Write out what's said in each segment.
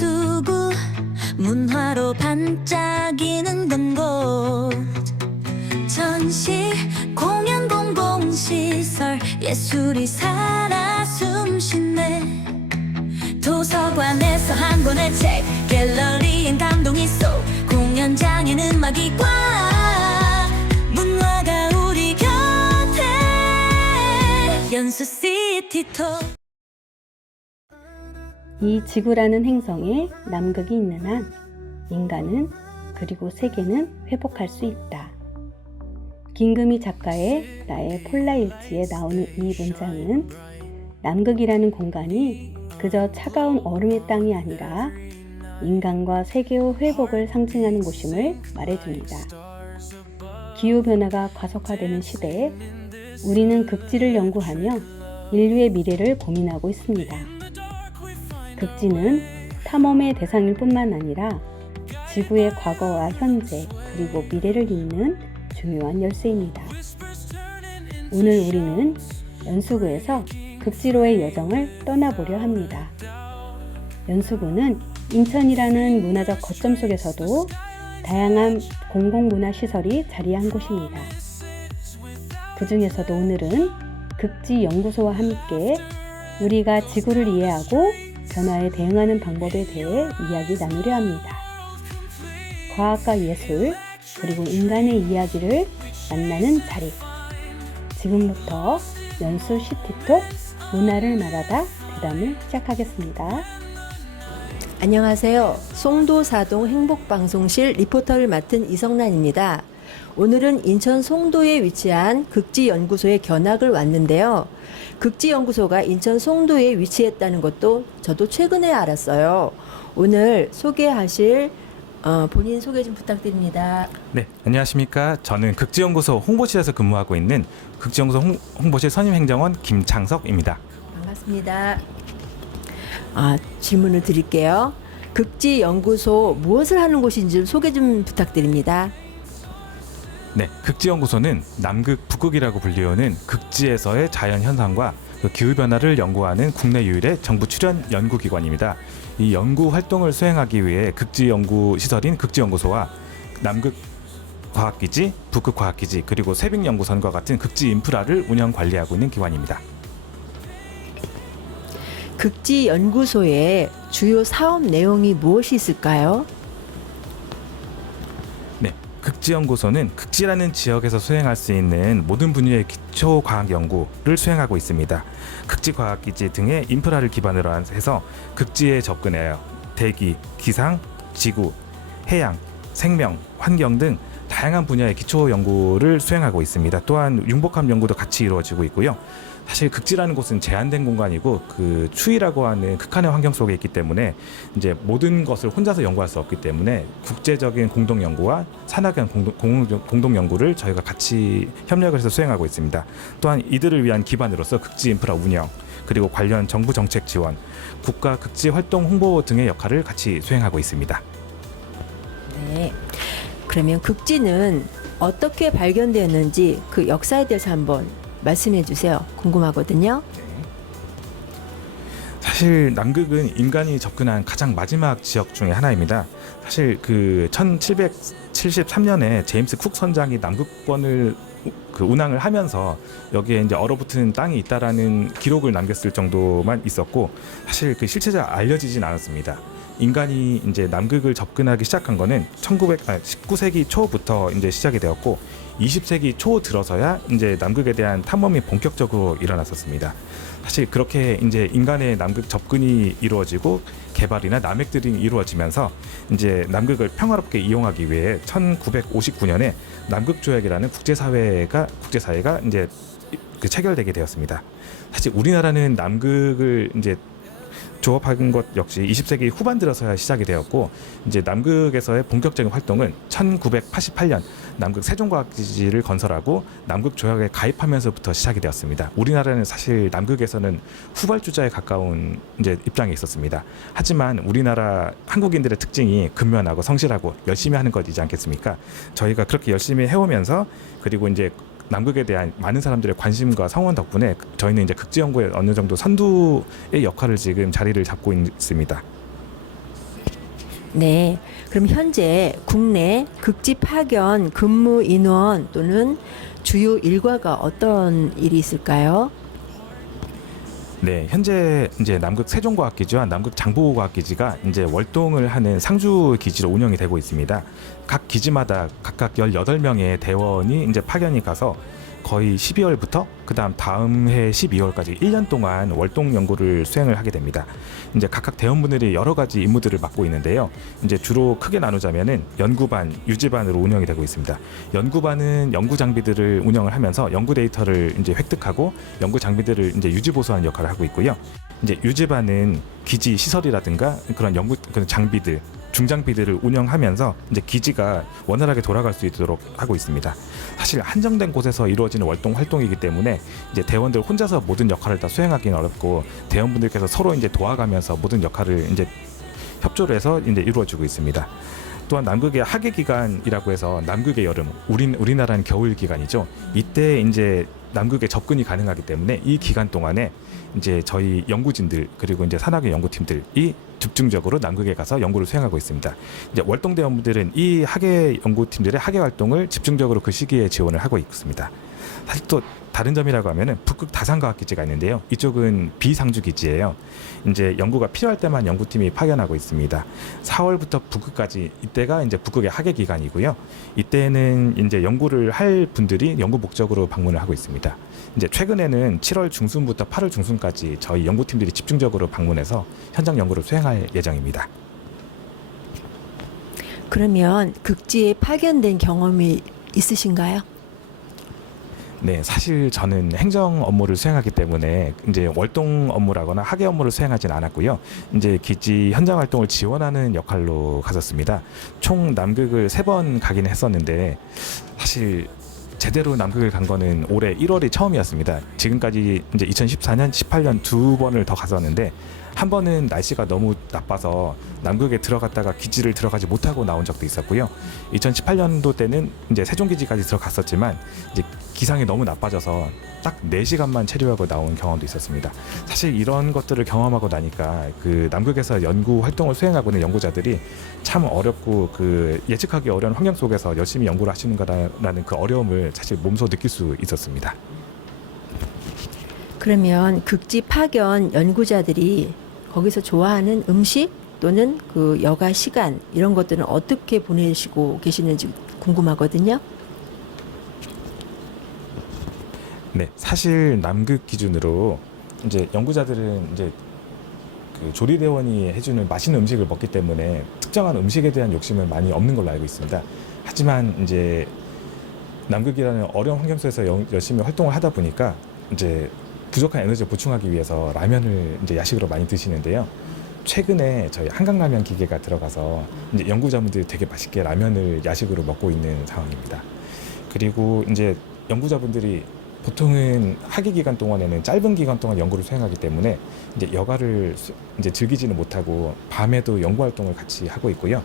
연수구 문화로 반짝이는 건곳 전시 공연 공공시설 예술이 살아 숨쉬네 도서관에서 한 권의 책 갤러리엔 감동이 쏙 공연장에는 음악이 꽉 문화가 우리 곁에 연수 시티톡 이 지구라는 행성에 남극이 있는 한 인간은 그리고 세계는 회복할 수 있다. 김금희 작가의 나의 폴라일지에 나오는 이 문장은 남극이라는 공간이 그저 차가운 얼음의 땅이 아니라 인간과 세계의 회복을 상징하는 곳임을 말해줍니다. 기후변화가 가속화되는 시대에 우리는 극지를 연구하며 인류의 미래를 고민하고 있습니다. 극지는 탐험의 대상일 뿐만 아니라 지구의 과거와 현재 그리고 미래를 잇는 중요한 열쇠입니다. 오늘 우리는 연수구에서 극지로의 여정을 떠나보려 합니다. 연수구는 인천이라는 문화적 거점 속에서도 다양한 공공문화시설이 자리한 곳입니다. 그 중에서도 오늘은 극지연구소와 함께 우리가 지구를 이해하고 변화에 대응하는 방법에 대해 이야기 나누려 합니다. 과학과 예술, 그리고 인간의 이야기를 만나는 자리. 지금부터 연수 시티톡 문화를 말하다 대담을 시작하겠습니다. 안녕하세요. 송도사동 행복방송실 리포터를 맡은 이성란입니다. 오늘은 인천 송도에 위치한 극지연구소의 견학을 왔는데요. 극지연구소가 인천 송도에 위치했다는 것도 저도 최근에 알았어요. 오늘 소개하실 본인 소개 좀 부탁드립니다. 네, 안녕하십니까. 저는 극지연구소 홍보실에서 근무하고 있는 극지연구소 홍보실 선임행정원 김창석입니다. 반갑습니다. 질문을 드릴게요. 극지연구소 무엇을 하는 곳인지 좀 소개 좀 부탁드립니다. 네, 극지연구소는 남극, 북극이라고 불리우는 극지에서의 자연현상과 그 기후변화를 연구하는 국내 유일의 정부 출연 연구기관입니다. 이 연구 활동을 수행하기 위해 극지연구시설인 극지연구소와 남극과학기지, 북극과학기지, 그리고 세빙연구선과 같은 극지 인프라를 운영 관리하고 있는 기관입니다. 극지연구소의 주요 사업 내용이 무엇이 있을까요? 네, 극지연구소는 극지라는 지역에서 수행할 수 있는 모든 분야의 기초 과학 연구를 수행하고 있습니다. 극지과학기지 등의 인프라를 기반으로 해서 극지에 접근하여 대기, 기상, 지구, 해양, 생명, 환경 등 다양한 분야의 기초 연구를 수행하고 있습니다. 또한 융복합 연구도 같이 이루어지고 있고요. 사실 극지라는 곳은 제한된 공간이고 그 추위라고 하는 극한의 환경 속에 있기 때문에 이제 모든 것을 혼자서 연구할 수 없기 때문에 국제적인 공동 연구와 산학연 공동 연구를 저희가 같이 협력을 해서 수행하고 있습니다. 또한 이들을 위한 기반으로서 극지 인프라 운영 그리고 관련 정부 정책 지원, 국가 극지 활동 홍보 등의 역할을 같이 수행하고 있습니다. 네. 그러면 극지는 어떻게 발견되었는지 그 역사에 대해서 한번 말씀해 주세요. 궁금하거든요. 사실 남극은 인간이 접근한 가장 마지막 지역 중에 하나입니다. 사실 그 1773년에 제임스 쿡 선장이 남극권을 운항을 하면서 여기에 이제 얼어붙은 땅이 있다라는 기록을 남겼을 정도만 있었고 사실 그 실체가 알려지진 않았습니다. 인간이 이제 남극을 접근하기 시작한 거는 19세기 초부터 이제 시작이 되었고 20세기 초 들어서야 이제 남극에 대한 탐험이 본격적으로 일어났었습니다. 사실 그렇게 이제 인간의 남극 접근이 이루어지고 개발이나 남획들이 이루어지면서 이제 남극을 평화롭게 이용하기 위해 1959년에 남극조약이라는 국제사회가 이제 체결되게 되었습니다. 사실 우리나라는 남극을 이제 조업한 것 역시 20세기 후반 들어서야 시작이 되었고 이제 남극에서의 본격적인 활동은 1988년 남극 세종과학기지를 건설하고 남극 조약에 가입하면서부터 시작이 되었습니다. 우리나라는 사실 남극에서는 후발주자에 가까운 이제 입장에 있었습니다. 하지만 우리나라 한국인들의 특징이 근면하고 성실하고 열심히 하는 것이지 않겠습니까? 저희가 그렇게 열심히 해오면서 그리고 이제 남극에 대한 많은 사람들의 관심과 성원 덕분에 저희는 이제 극지연구에 어느 정도 선두의 역할을 지금 자리를 잡고 있습니다. 네. 그럼 현재 국내 극지 파견 근무 인원 또는 주요 일과가 어떤 일이 있을까요? 네, 현재 이제 남극 세종과학기지와 남극 장보고과학기지가 이제 월동을 하는 상주 기지로 운영이 되고 있습니다. 각 기지마다 각각 18명의 대원이 이제 파견이 가서 거의 12월부터 다음 해 12월까지 1년 동안 월동 연구를 수행을 하게 됩니다. 이제 각각 대원분들이 여러 가지 임무들을 맡고 있는데요. 이제 주로 크게 나누자면은 연구반, 유지반으로 운영이 되고 있습니다. 연구반은 연구 장비들을 운영을 하면서 연구 데이터를 이제 획득하고 연구 장비들을 이제 유지 보수하는 역할을 하고 있고요. 이제 유지반은 기지 시설이라든가 그런 연구 장비들, 중장비들을 운영하면서 이제 기지가 원활하게 돌아갈 수 있도록 하고 있습니다. 사실 한정된 곳에서 이루어지는 월동 활동이기 때문에 이제 대원들 혼자서 모든 역할을 다 수행하기는 어렵고 대원분들께서 서로 이제 도와가면서 모든 역할을 이제 협조를 해서 이제 이루어지고 있습니다. 또한 남극의 하계 기간이라고 해서 남극의 여름, 우리나라는 겨울 기간이죠. 이때 이제 남극에 접근이 가능하기 때문에 이 기간 동안에 이제 저희 연구진들 그리고 이제 산학의 연구팀들이 집중적으로 남극에 가서 연구를 수행하고 있습니다. 이제 월동대원분들은 이 하계 연구팀들의 하계 활동을 집중적으로 그 시기에 지원을 하고 있습니다. 사실 또 다른 점이라고 하면은 북극 다산과학기지가 있는데요. 이쪽은 비상주 기지예요. 이제 연구가 필요할 때만 연구팀이 파견하고 있습니다. 4월부터 북극까지 이때가 이제 북극의 하계 기간이고요. 이때는 이제 연구를 할 분들이 연구 목적으로 방문을 하고 있습니다. 이제 최근에는 7월 중순부터 8월 중순까지 저희 연구팀들이 집중적으로 방문해서 현장 연구를 수행할 예정입니다. 그러면 극지에 파견된 경험이 있으신가요? 네, 사실 저는 행정 업무를 수행하기 때문에 이제 월동 업무라거나 하계 업무를 수행하진 않았고요. 이제 기지 현장 활동을 지원하는 역할로 갔었습니다. 총 남극을 3번 가긴 했었는데 사실 제대로 남극을 간 거는 올해 1월이 처음이었습니다. 지금까지 이제 2014년, 18년 2번을 더 갔었는데 한 번은 날씨가 너무 나빠서 남극에 들어갔다가 기지를 들어가지 못하고 나온 적도 있었고요. 2018년도 때는 이제 세종기지까지 들어갔었지만 이제 기상이 너무 나빠져서 딱 4시간만 체류하고 나온 경험도 있었습니다. 사실 이런 것들을 경험하고 나니까 그 남극에서 연구 활동을 수행하고 있는 연구자들이 참 어렵고 그 예측하기 어려운 환경 속에서 열심히 연구를 하시는 거라는 그 어려움을 사실 몸소 느낄 수 있었습니다. 그러면 극지 파견 연구자들이 거기서 좋아하는 음식 또는 그 여가 시간 이런 것들은 어떻게 보내시고 계시는지 궁금하거든요. 네, 사실 남극 기준으로 이제 연구자들은 이제 그 조리대원이 해주는 맛있는 음식을 먹기 때문에 특정한 음식에 대한 욕심은 많이 없는 걸로 알고 있습니다. 하지만 이제 남극이라는 어려운 환경 속에서 열심히 활동을 하다 보니까 이제 부족한 에너지를 보충하기 위해서 라면을 이제 야식으로 많이 드시는데요. 최근에 저희 한강라면 기계가 들어가서 이제 연구자분들이 되게 맛있게 라면을 야식으로 먹고 있는 상황입니다. 그리고 이제 연구자분들이 보통은 하기 기간 동안에는 짧은 기간 동안 연구를 수행하기 때문에 이제 여가를 이제 즐기지는 못하고 밤에도 연구 활동을 같이 하고 있고요.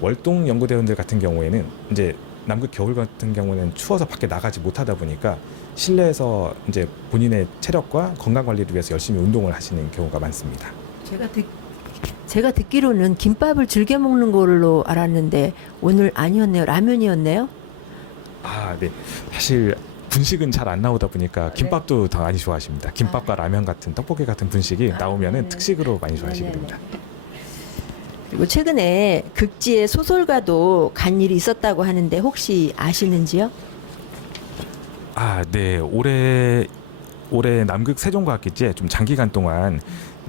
월동 연구대원들 같은 경우에는 이제 남극 겨울 같은 경우는 추워서 밖에 나가지 못하다 보니까 실내에서 이제 본인의 체력과 건강 관리를 위해서 열심히 운동을 하시는 경우가 많습니다. 제가 듣기로는 김밥을 즐겨 먹는 걸로 알았는데 오늘 아니었네요. 라면이었네요. 아, 네. 사실 분식은 잘 안 나오다 보니까 김밥도 더 많이 좋아하십니다. 김밥과 라면 같은 떡볶이 같은 분식이 나오면은 특식으로 많이 좋아하시게 됩니다. 그리고 최근에 극지의 소설가도 간 일이 있었다고 하는데 혹시 아시는지요? 아, 네. 올해 남극 세종과학기지에 좀 장기간 동안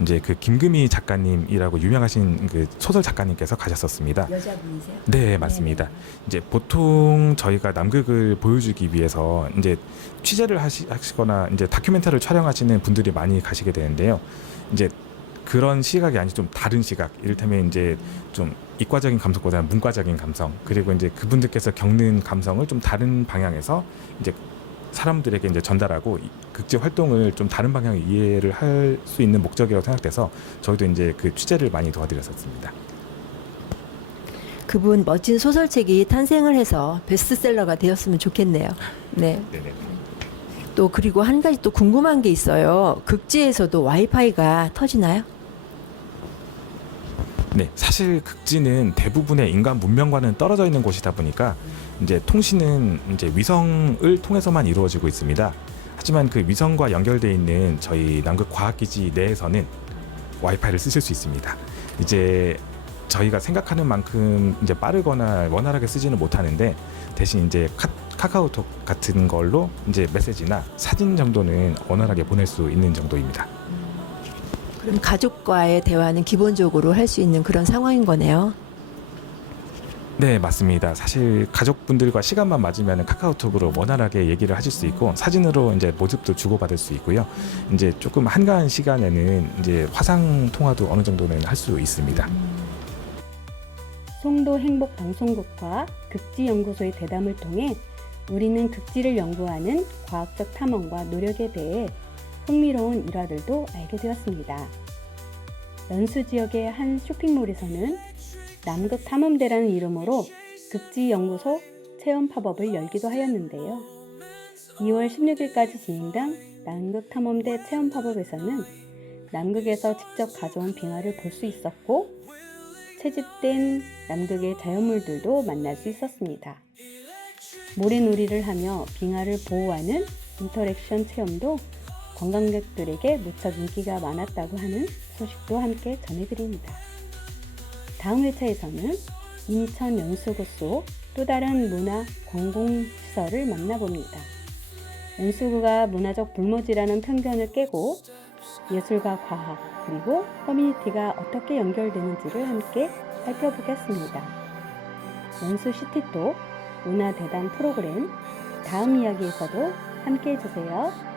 이제 그 김금희 작가님이라고 유명하신 그 소설 작가님께서 가셨었습니다. 여자분이세요? 네, 맞습니다. 이제 보통 저희가 남극을 보여주기 위해서 이제 취재를 하시거나 이제 다큐멘터리를 촬영하시는 분들이 많이 가시게 되는데요. 이제 그런 시각이 아닌 좀 다른 시각, 이를테면 이제 좀 이과적인 감성보다는 문과적인 감성, 그리고 이제 그분들께서 겪는 감성을 좀 다른 방향에서 이제 사람들에게 이제 전달하고 극지 활동을 좀 다른 방향에 이해를 할 수 있는 목적이라고 생각돼서 저희도 이제 그 취재를 많이 도와드렸었습니다. 그분 멋진 소설책이 탄생을 해서 베스트셀러가 되었으면 좋겠네요. 네. 네네. 또 그리고 한 가지 또 궁금한 게 있어요. 극지에서도 와이파이가 터지나요? 네, 사실 극지는 대부분의 인간 문명과는 떨어져 있는 곳이다 보니까 이제 통신은 이제 위성을 통해서만 이루어지고 있습니다. 하지만 그 위성과 연결되어 있는 저희 남극 과학기지 내에서는 와이파이를 쓰실 수 있습니다. 이제 저희가 생각하는 만큼 이제 빠르거나 원활하게 쓰지는 못하는데 대신 이제 카카오톡 같은 걸로 이제 메시지나 사진 정도는 원활하게 보낼 수 있는 정도입니다. 그럼 가족과의 대화는 기본적으로 할 수 있는 그런 상황인 거네요. 네, 맞습니다. 사실 가족분들과 시간만 맞으면 카카오톡으로 원활하게 얘기를 하실 수 있고 사진으로 이제 모습도 주고받을 수 있고요. 이제 조금 한가한 시간에는 이제 화상 통화도 어느 정도는 할 수 있습니다. 송도 행복방송국과 극지연구소의 대담을 통해 우리는 극지를 연구하는 과학적 탐험과 노력에 대해 흥미로운 일화들도 알게 되었습니다. 연수 지역의 한 쇼핑몰에서는 남극 탐험대라는 이름으로 극지연구소 체험 팝업을 열기도 하였는데요. 2월 16일까지 진행된 남극 탐험대 체험 팝업에서는 남극에서 직접 가져온 빙하를 볼 수 있었고 채집된 남극의 자연물들도 만날 수 있었습니다. 모래놀이를 하며 빙하를 보호하는 인터랙션 체험도 관광객들에게 무척 인기가 많았다고 하는 소식도 함께 전해드립니다. 다음 회차에서는 인천 연수구 속 또 다른 문화 공공시설을 만나봅니다. 연수구가 문화적 불모지라는 편견을 깨고 예술과 과학 그리고 커뮤니티가 어떻게 연결되는지를 함께 살펴보겠습니다. 연수시티톡 문화대담 프로그램 다음 이야기에서도 함께 해주세요.